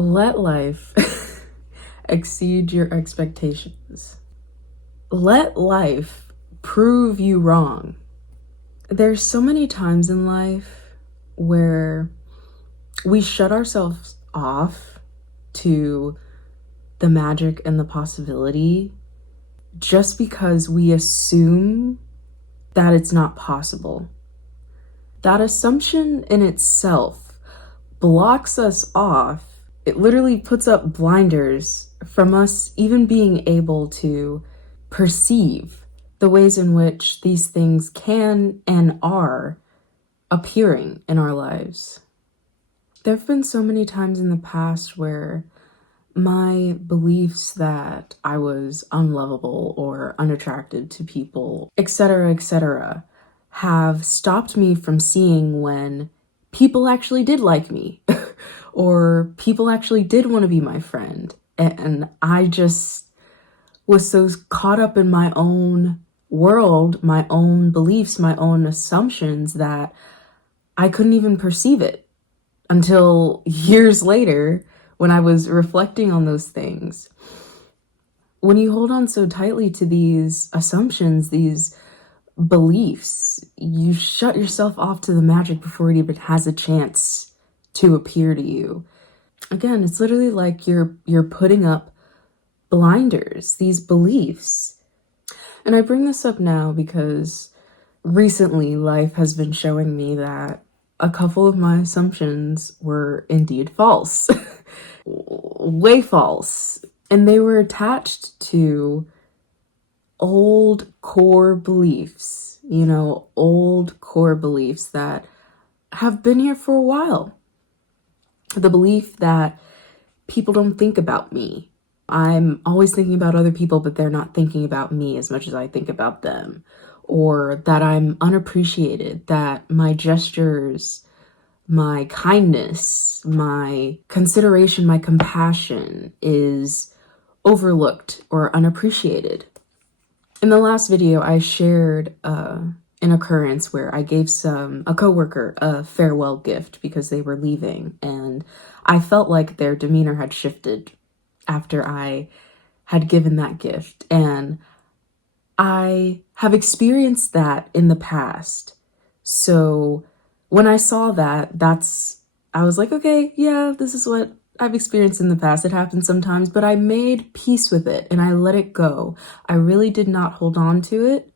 Let life exceed your expectations. Let life prove you wrong. There's so many times in life where we shut ourselves off to the magic and the possibility just because we assume that it's not possible. That assumption in itself blocks us off. It literally puts up blinders from us even being able to perceive the ways in which these things can and are appearing in our lives. There have been so many times in the past where my beliefs that I was unlovable or unattractive to people, etc., have stopped me from seeing when people actually did like me or people actually did want to be my friend. And I just was so caught up in my own world, my own beliefs, my own assumptions that I couldn't even perceive it until years later when I was reflecting on those things. When you hold on so tightly to these assumptions, these beliefs, you shut yourself off to the magic before it even has a chance to appear to you. Again, it's literally like you're putting up blinders, these beliefs. And I bring this up now because recently life has been showing me that a couple of my assumptions were indeed false. Way false. And they were attached to old core beliefs, old core beliefs that have been here for a while. The belief that people don't think about me. I'm always thinking about other people, but they're not thinking about me as much as I think about them. Or that I'm unappreciated, that my gestures, my kindness, my consideration, my compassion is overlooked or unappreciated. In the last video, I shared an occurrence where I gave a coworker a farewell gift because they were leaving, and I felt like their demeanor had shifted after I had given that gift. And I have experienced that in the past. So when I saw that, I was like, okay, yeah, this is what I've experienced in the past. It happens sometimes, but I made peace with it and I let it go. I really did not hold on to it.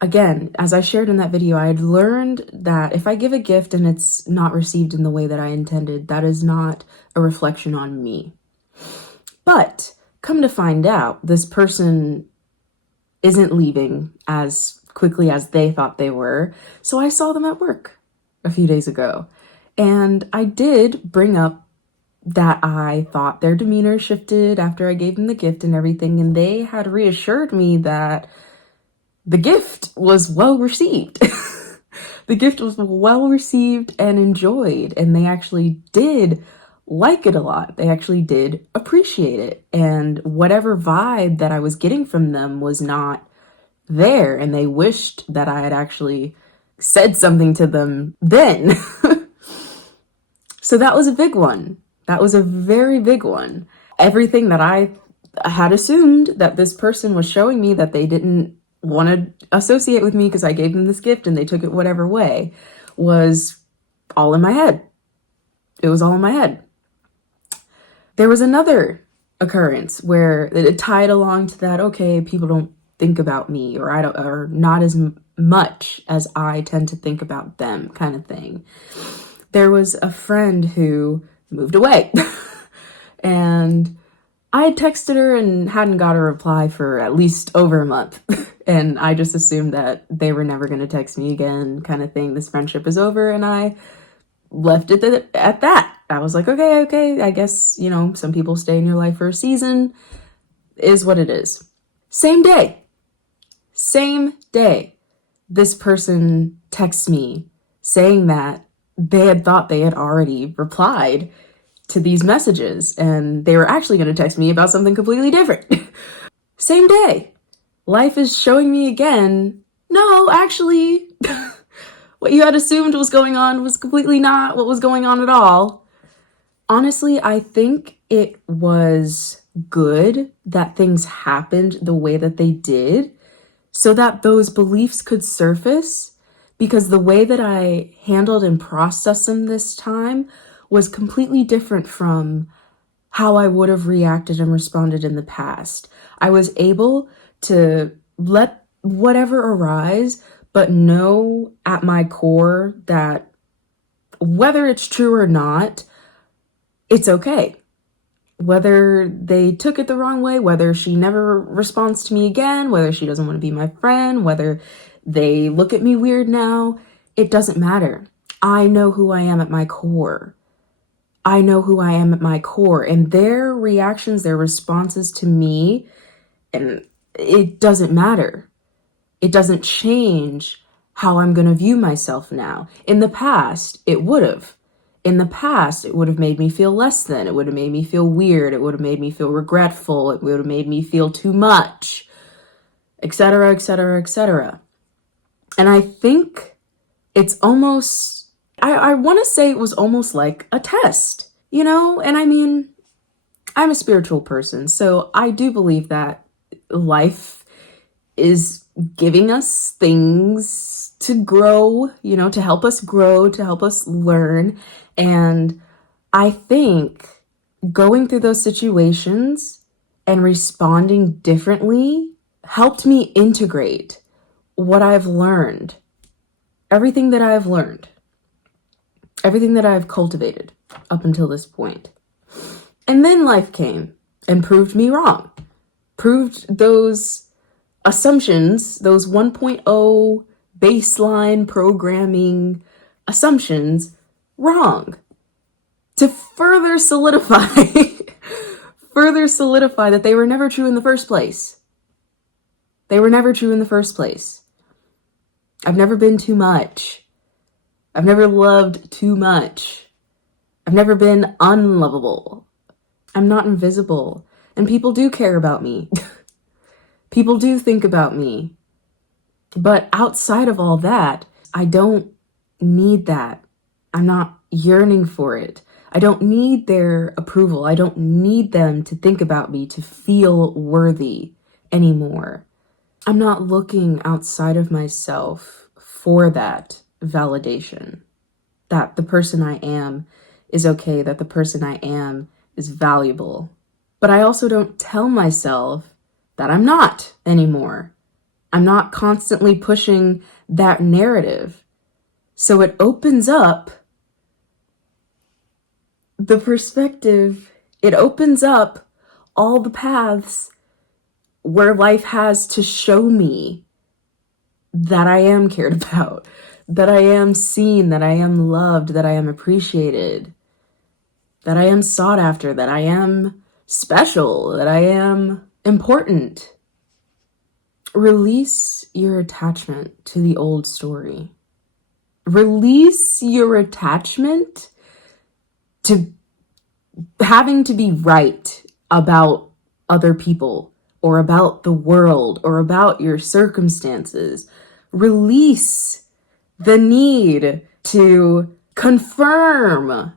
Again, as I shared in that video, I had learned that if I give a gift and it's not received in the way that I intended, that is not a reflection on me. But come to find out, this person isn't leaving as quickly as they thought they were. So I saw them at work a few days ago. And I did bring up that I thought their demeanor shifted after I gave them the gift and everything. And they had reassured me that the gift was well received. The gift was well received and enjoyed. And they actually did like it a lot. They actually did appreciate it. And whatever vibe that I was getting from them was not there. And they wished that I had actually said something to them then. So that was a big one. That was a very big one. Everything that I had assumed that this person was showing me that they didn't want to associate with me because I gave them this gift and they took it whatever way was all in my head. It was all in my head. There was another occurrence where it tied along to that, okay, people don't think about me or not as much as I tend to think about them kind of thing. There was a friend who moved away and I had texted her and hadn't got a reply for at least over a month. And I just assumed that they were never going to text me again kind of thing. This friendship is over and I left it at that. I was like, okay, I guess, some people stay in your life for a season, is what it is. Same day, this person texts me saying that they had thought they had already replied to these messages and they were actually going to text me about something completely different. Same day. Life is showing me again, no, actually, what you had assumed was going on was completely not what was going on at all. Honestly, I think it was good that things happened the way that they did so that those beliefs could surface, because the way that I handled and processed them this time was completely different from how I would have reacted and responded in the past. I was able to let whatever arise, but know at my core that whether it's true or not, it's okay. Whether they took it the wrong way, whether she never responds to me again, whether she doesn't want to be my friend, whether they look at me weird now, it doesn't matter. I know who I am at my core. I know who I am at my core, and their reactions, their responses to me, and it doesn't matter. It doesn't change how I'm going to view myself now. In the past, it would have. In the past, it would have made me feel less than. It would have made me feel weird. It would have made me feel regretful. It would have made me feel too much, etc., etc., etc. And I think it's almost, I want to say it was almost like a test, you know? And I mean, I'm a spiritual person, so I do believe that life is giving us things to grow, you know, to help us grow, to help us learn. And I think going through those situations and responding differently helped me integrate what I've learned, everything that I've learned, everything that I've cultivated up until this point. And then life came and proved me wrong, proved those assumptions, those 1.0 baseline programming assumptions wrong, to further solidify that they were never true in the first place. They were never true in the first place. I've never been too much. I've never loved too much. I've never been unlovable. I'm not invisible. And people do care about me. People do think about me. But outside of all that, I don't need that. I'm not yearning for it. I don't need their approval. I don't need them to think about me to feel worthy anymore. I'm not looking outside of myself for that validation, that the person I am is okay, that the person I am is valuable. But I also don't tell myself that I'm not anymore. I'm not constantly pushing that narrative. So it opens up the perspective, it opens up all the paths where life has to show me that I am cared about, that I am seen, that I am loved, that I am appreciated, that I am sought after, that I am special, that I am important. Release your attachment to the old story. Release your attachment to having to be right about other people or about the world or about your circumstances. Release the need to confirm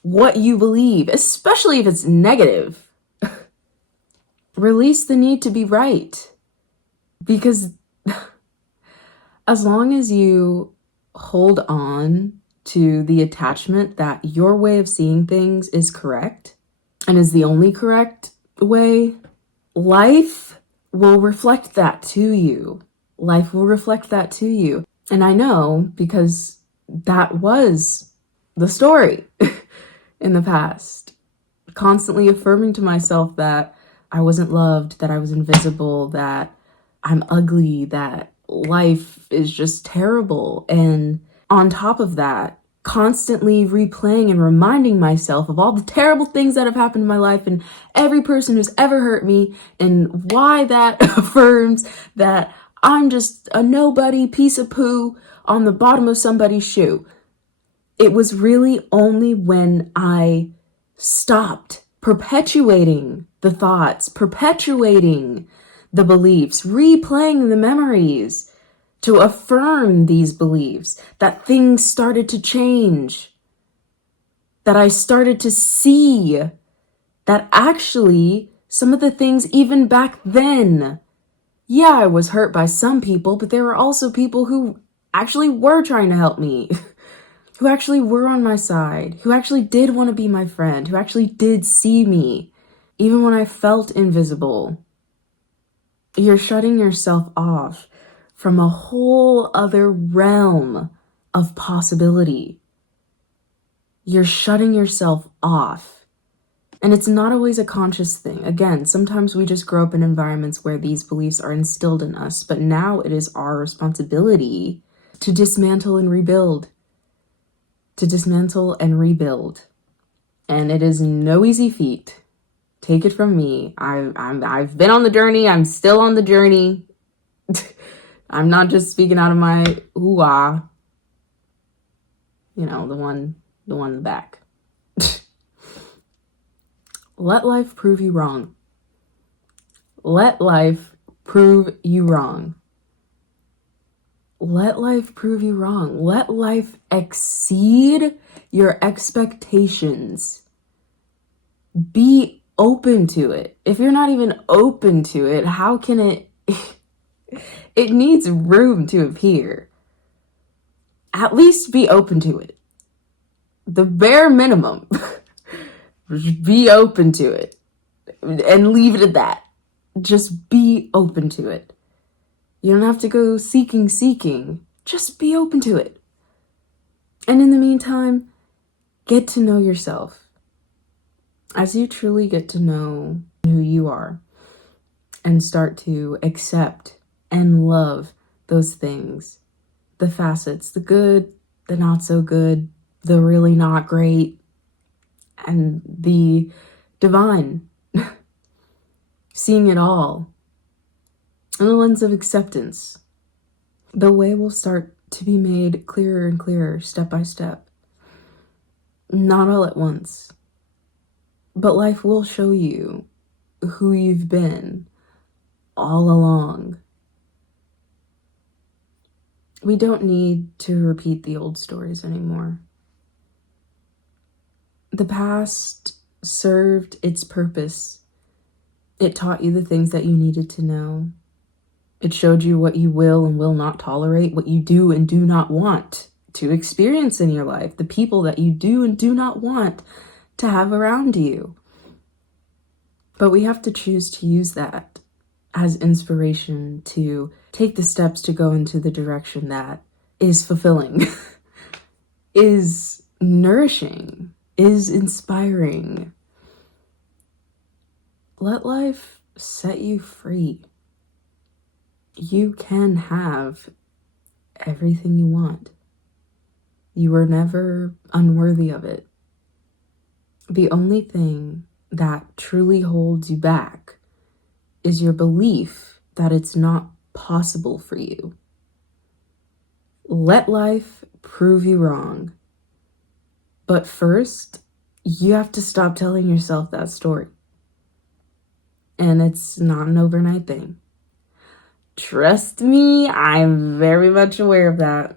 what you believe, especially if it's negative. Release the need to be right. Because as long as you hold on to the attachment that your way of seeing things is correct and is the only correct way, life will reflect that to you. Life will reflect that to you. And I know because that was the story in the past. Constantly affirming to myself that I wasn't loved, that I was invisible, that I'm ugly, that life is just terrible. And on top of that, constantly replaying and reminding myself of all the terrible things that have happened in my life and every person who's ever hurt me, and why that affirms that I'm just a nobody piece of poo on the bottom of somebody's shoe. It was really only when I stopped perpetuating the thoughts, perpetuating the beliefs, replaying the memories to affirm these beliefs, that things started to change, that I started to see that actually some of the things even back then, yeah, I was hurt by some people, but there were also people who actually were trying to help me, who actually were on my side, who actually did want to be my friend, who actually did see me, even when I felt invisible. You're shutting yourself off from a whole other realm of possibility. You're shutting yourself off. And it's not always a conscious thing. Again, sometimes we just grow up in environments where these beliefs are instilled in us, but now it is our responsibility to dismantle and rebuild. To dismantle and rebuild. And it is no easy feat. Take it from me. I've been on the journey. I'm still on the journey. I'm not just speaking out of my ooh-ah. You know, the one in the back. Let life prove you wrong. Let life prove you wrong. Let life prove you wrong. Let life exceed your expectations. Be open to it. If you're not even open to it, how can it... It needs room to appear. At least be open to it. The bare minimum. Be open to it. And leave it at that. Just be open to it. You don't have to go seeking. Just be open to it. And in the meantime, get to know yourself. As you truly get to know who you are and start to accept and love those things, the facets, the good, the not so good, the really not great, and the divine, seeing it all in the lens of acceptance, the way will start to be made clearer and clearer step by step. Not all at once, but life will show you who you've been all along. We don't need to repeat the old stories anymore. The past served its purpose. It taught you the things that you needed to know. It showed you what you will and will not tolerate, what you do and do not want to experience in your life, the people that you do and do not want to have around you. But we have to choose to use that as inspiration to take the steps to go into the direction that is fulfilling, is nourishing, is inspiring. Let life set you free. You can have everything you want. You are never unworthy of it. The only thing that truly holds you back is your belief that it's not possible for you. Let life prove you wrong. But first, you have to stop telling yourself that story. And it's not an overnight thing. Trust me, I'm very much aware of that.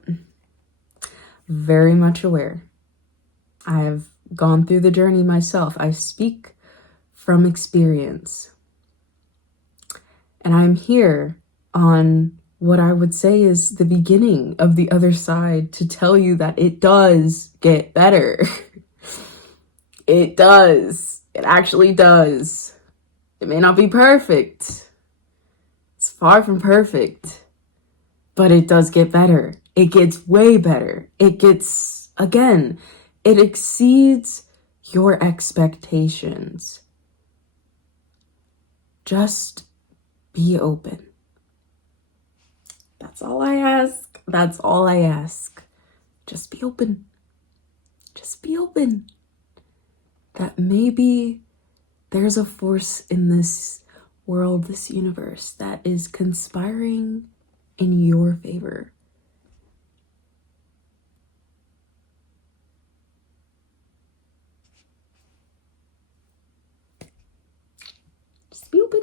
Very much aware. I've gone through the journey myself. I speak from experience. And I'm here on what I would say is the beginning of the other side to tell you that it does get better. It does. It actually does. It may not be perfect. It's far from perfect. But it does get better. It gets way better. It gets, again, it exceeds your expectations. Just be open. That's all I ask. That's all I ask. Just be open. Just be open. That maybe there's a force in this world, this universe, that is conspiring in your favor. Just be open.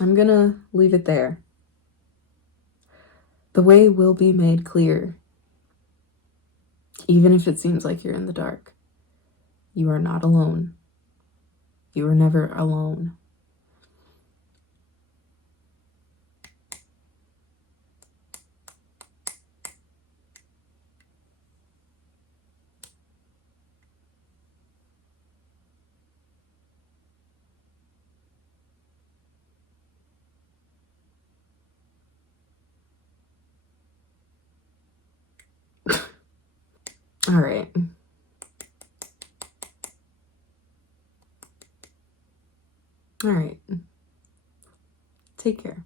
I'm gonna leave it there. The way will be made clear, even if it seems like you're in the dark. You are not alone. You were never alone. All right. All right. Take care.